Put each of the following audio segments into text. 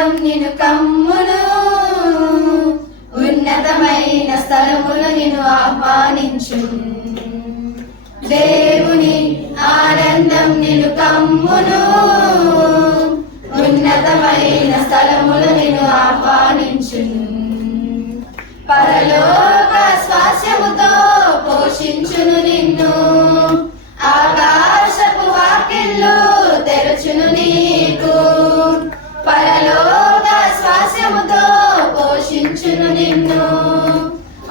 ఆనందం నిన్ను కమ్మును, ఉన్నతమైన స్థలములు నిన్ను ఆహ్వానించును. దేవుని ఆనందం నిన్ను కమ్మును, ఉన్నతమైన స్థలములు నిన్ను ఆహ్వానించును. పరలోక స్వాస్యముతో పోషించును నిన్ను, ఆకాశపు వాకిళ్ళు తెరచును నీకు. పరలోక స్వాస్యముతో పోషించును నిన్ను,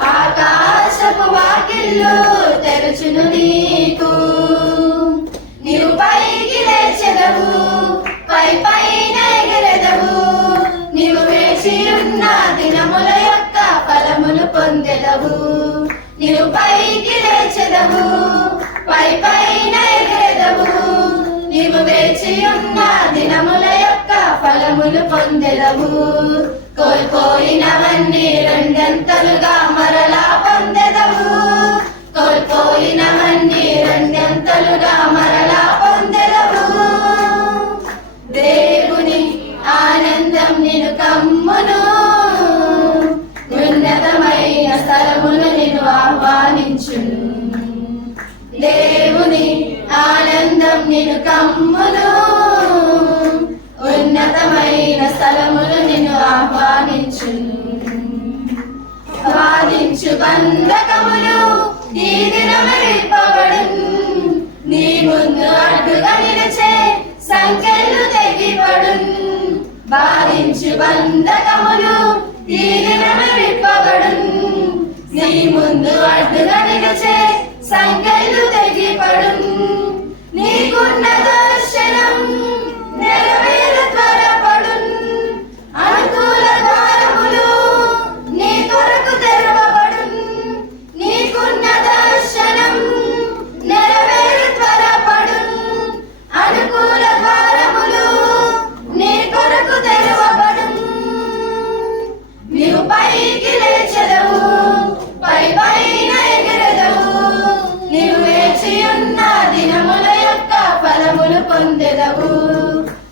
ఆకాశపు వాకిళ్ళు తెరచును నీకు. నీవు పైకి లేచెదవు, పై పైన ఎగరెదవు, నీవు వేచి ఉన్న దినముల యొక్క ఫలములు పొందెదవు. నీవు పైకి లేచెదవు, పై పైన ఎగరెదవు, నీవు వేచి ఉన్న దినముల యొక్క ఫలములు పొందెదవు. కోల్పోయినవన్నీ రెండంతలుగా మరలా పొందెదవు, కోల్పోయినవన్నీ రెండంతలుగా మరలా పొందెదవు. దేవుని ఆనందం నిన్ను కమ్మును, ఉన్నతమైన స్థలములు నిన్ను ఆహ్వానించును. దేవుని ఆనందం నిన్ను కమ్మును, ఉన్నతమైన స్థలములు నిన్ను ఆహ్వానించును. వాదించు బంధకములు ఈ దినము విప్పబడును, నీ ముందు అడ్డుగా నిలిచే సంఖ్యలు తెగిపడును. బాధించు బంధకములు ఈ దినము విప్పబడును, నీ ముందు అడ్డుగా నిలిచే సంఖ్యలు తెగిపడును. నీకున్న దర్శనం నెరవేరు త్వరపడును, అనుకూల ద్వారములు నీ కొరకు తెరవబడును. నీకున్న దర్శనం నెరవేరు త్వరపడును, అనుకూల ద్వారములు నీ కొరకు తెరవబడును. నీవు పైకి లేచెదవు, పై పైన ఎగరెదవు, నీవు వేచి ఉన్న దినముల యొక్క ఫలములు పొందెదవు.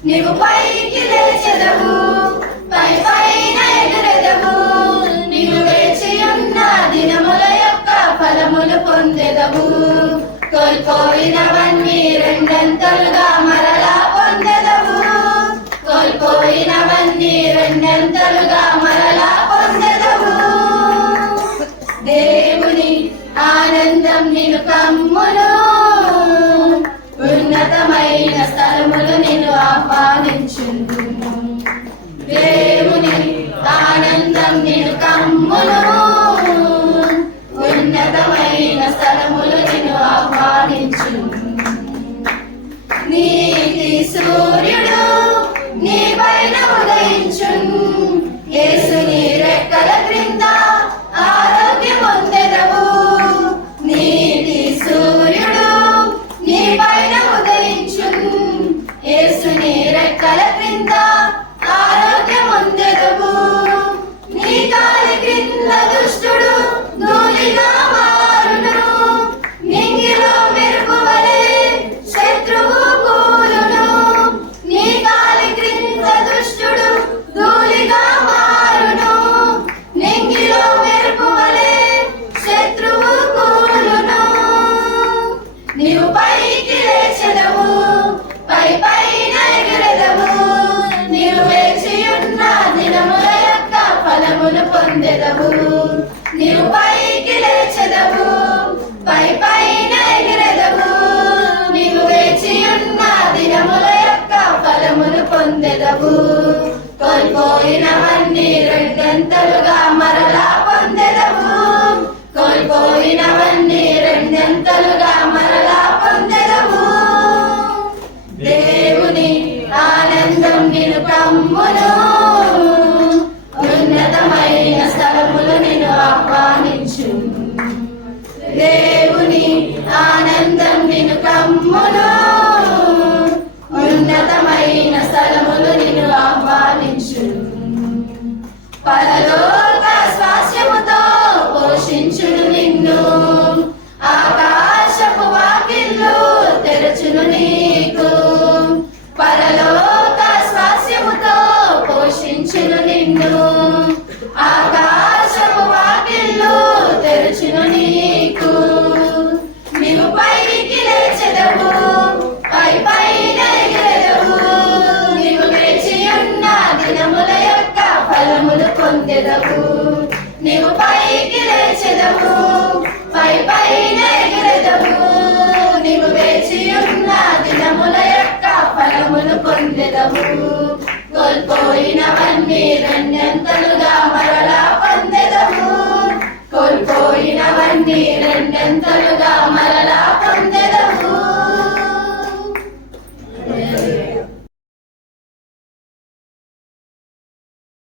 నీవు పైకి లేచెదవు, పై పైన ఎగరెదవు, నీవు వేచి ఉన్న దినముల యొక్క ఫలములు పొందెదవు. కోల్పోయినవన్నీ రెండంతలుగా మరలా పొందెదవు, కోల్పోయినవన్నీ రెండంతలుగా మరలా పొందెదవు. దేవుని ఆనందం నిన్ను కమ్మును, ఉన్నతమైన స్థలములు నిన్ను ఆహ్వానించును. దేవుని ఆనందం నిన్ను కమ్మును, ఉన్నతమైన స్థలములు నిన్ను ఆహ్వానించును. నీతి సూర్యుడు నీ పైన ఉదయించును, యేసుని రెక్కల క్రింద ఆరోగ్యం పొందెదవు. నీతి సూర్యుడు నీ పైన ఉదయించును, యేసుని రెక్కల క్రింద ఆరోగ్యం పొందెదవు. నీ కాలి క్రింద దుష్టుడు ధూళిగా మారును, నింగిలో మెరుపు వలె శత్రువు కూలును. నీ కాలి క్రింద దుష్టుడు ధూళిగా మారును, నింగిలో మెరుపు వలె శత్రువు కూలును. నీవు పైకి లేచెదవు, పై పైన ఎగరెదవు, నీవు వేచి ఉన్న దినముల యొక్క ఫలములు పొందెదవు. నీవు పైకి లేచెదవు, పై పైన ఎగరెదవు, నీవు వేచి ఉన్న దినముల యొక్క ఫలములు పొందెదవు. కోల్పోయినవన్నీ రెండంతలుగా మరలా పొందెదవు, కోల్పోయినవన్నీ రెండంతలుగా మరలా పొందెదవు. దేవుని ఆనందం నిన్ను కమ్మును, ఉన్నతమైన స్థలములు నిన్ను ఆహ్వానించును. దేవుని ఆనందం నిన్ను కమ్మును, ఉన్నతమైన స్థలములు నిన్ను ఆహ్వానించును. పరలోక నీవు పైకి లేచెదవు, పై పైన ఎగిరెదవు. నీవు వేచి ఉన్న దినముల యొక్క ఫలములు పొందెదవు. కోల్పోయినవన్నీ రెండంతలుగా